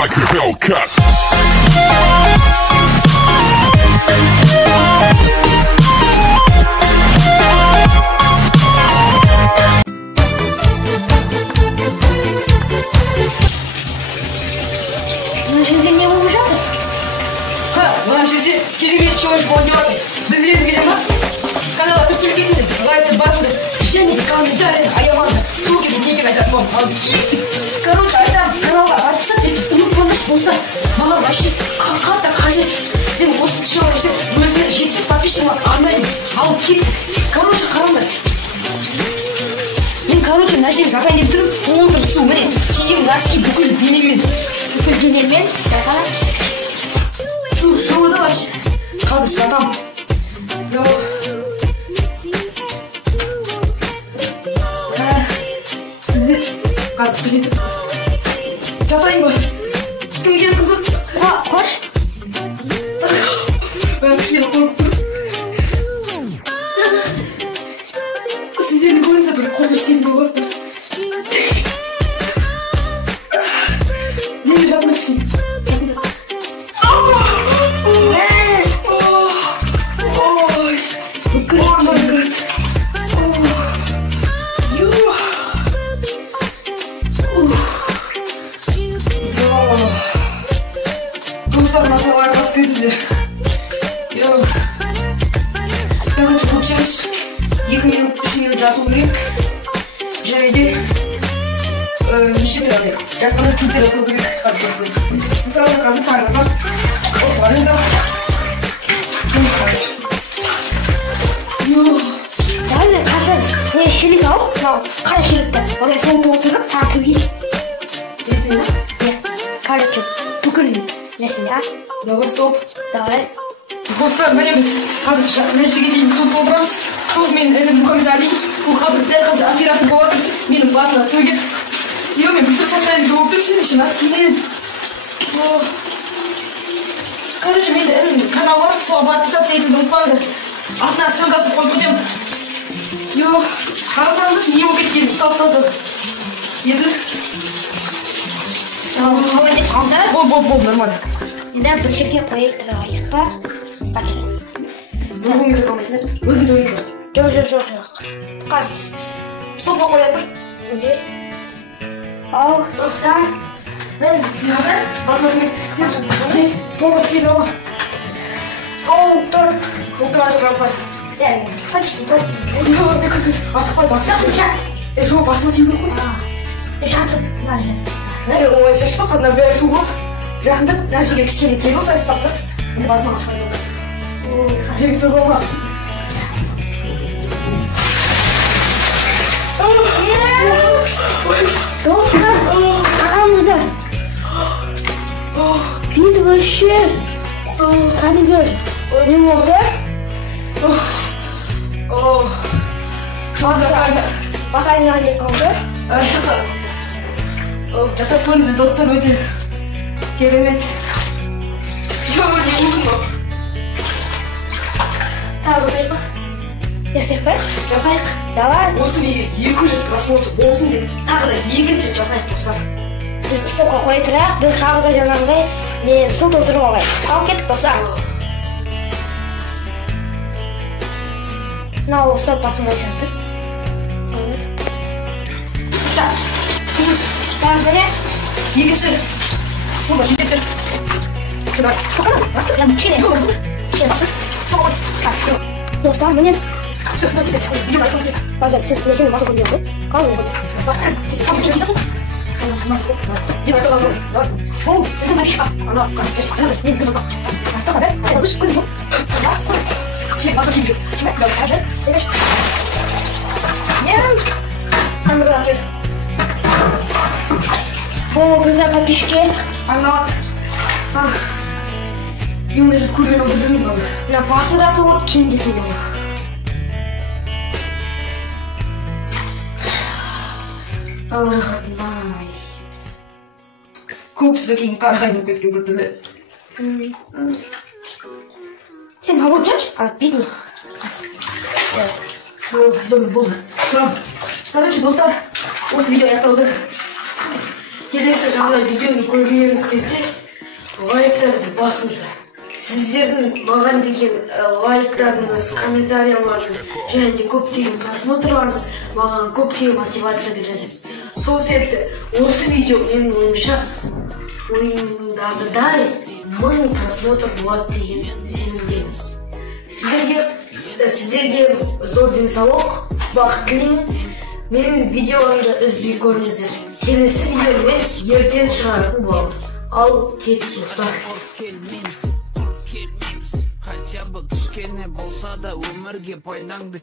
like a Hellcat. Чего жмёте? Доверились, видимо? Канал «Тупик Бизнес», лайки, базы, пишите комментарии, а я вам ссылки в книге найдет. Короче, айтам каналға подписаться, ұмытпаңыз, болса, маған вообще қатты қажет. Мен осы жылы өзіме 70 подписчиктер арнаймын, алып кет. Короче, қараңдар. Мен, короче, мына жерге жатайын деп тұрмын, толтырып су, міне, киім, носки, бүкіл денеммен. Бүкіл денеммен, су жылыды вообще. Қазір жатам. Сіздер қазір білетіп жатайын ба? Кім келді қызық? Қош. Мен кішкене қорқып тұрмын. Сіздерді көрінсе бір қорқыныш сезімі бастыр. Мен жатма кішкене. Короче, получилось 2 минут, 3 минут жату керек. Және де неше тұрады. Жатқанда тілтер асау керек қазір. Мысалы, қазір таңдап, осыларын да. Дәлі, қазір не шелек алып, қай шелекті? Олай сен отырып, саған тілге. Короче, бүкіл несіне, а? Давай, стоп. Давай. Достар, міне біз қазір мына жерге дейін су толтырамыз. Сонымен бүкіл дәлей. Бұл қазір операция болады. Менің басыма төгет. Мен бүкіл состояние болып тұрып, сен үшін носкимен. Короче, менде канал бар, соған подписаться етуді ұмытпаңдар. Астына ссылкасын қойып кетемін. Қарасаңыздаршы, не болып кеткенін тап-таза еді. Қалай деп қалды? Бол, нормально. Да, бір жерге қойып тұрайық па? Пакет. Бұлғын кетіп қалмайсың, өзің төгейін ба? Жоқ. Қазір. Стопқа қоя тұр. Ал, достар, біз қазір посмотрим. Болға істейді оға. тұр. Отырады жалпай. Почти тұр. Асықпай, жоқ, басына түйгір қой. Жатып, Олай шашпа, қазына бәрі су болды. Жақындап, мына жерге кішкене келіп олса ұстап тұр. Енді басына асықпай тұр. Жерге тұр болма. Достар, қараңыздар. Бит вообще кәдімгі не болды? Бас айналайын деп қалды. Жасап көріңіздер, достар, өте керемет. Өте ұзын ба? Тағы жасайық па? Жасайық па? Жасайық. Давай. Осы 200 просмотр болсын деп, тағы да екінші жасайық, достар. Біз стопқа қоя тұрайық, біз тағы да жаңағыдай су толтырып алайық. Алып кеттік, достар. Мынау стоппасын болып жатыр. Тағы бірі. Екінші. Бұл да жетесі. Соқырам, басып, кене. Басып, соқыр. Достар, міне. Все, тезес, видео айтқан керек. Базар, сен басып көрмей ғой. Қалың ғой. Достар, тезес, сам жүріп кетеміз. Видео айтқан lazım. Давай. Ол, біздің бәбішқа. Ана, мен бір бақ. Аттаға бәр, қойғыш, көзі жоқ. Сен баса киім жүр. Камера кел. Бұл біздің подписчикке. Аңғалат. Юны жүр көрген өңір жүрмін қазір. Мына басы да соғып, кендесін болды. Рахмай. Көксі кейін қарғайын кеткен бір түлі. Сен табылып жатшы? Бетін. Болды. Короче, достар, осы видео аяқталды. келесі жаңа видеоны көргіңіз келсе, лайктарды басыңыздар. Сіздердің маған деген лайктарыңыз, комментарияларыңыз және де көптеген просмотрларыңыз маған көптеген мотивация береді. Сол себепті осы видео менің ойымдағыдай 1000 просмотр болады деген сенімдемін. Сіздерге зор денсаулық, бақыт тілеймін. Менің видеоларымды үзбей көріңіздер. Келесі видеомен ертең шығаратын боламын. Ал кеттік достар. Хотя бы кішкене болса да өмірге пайдаңды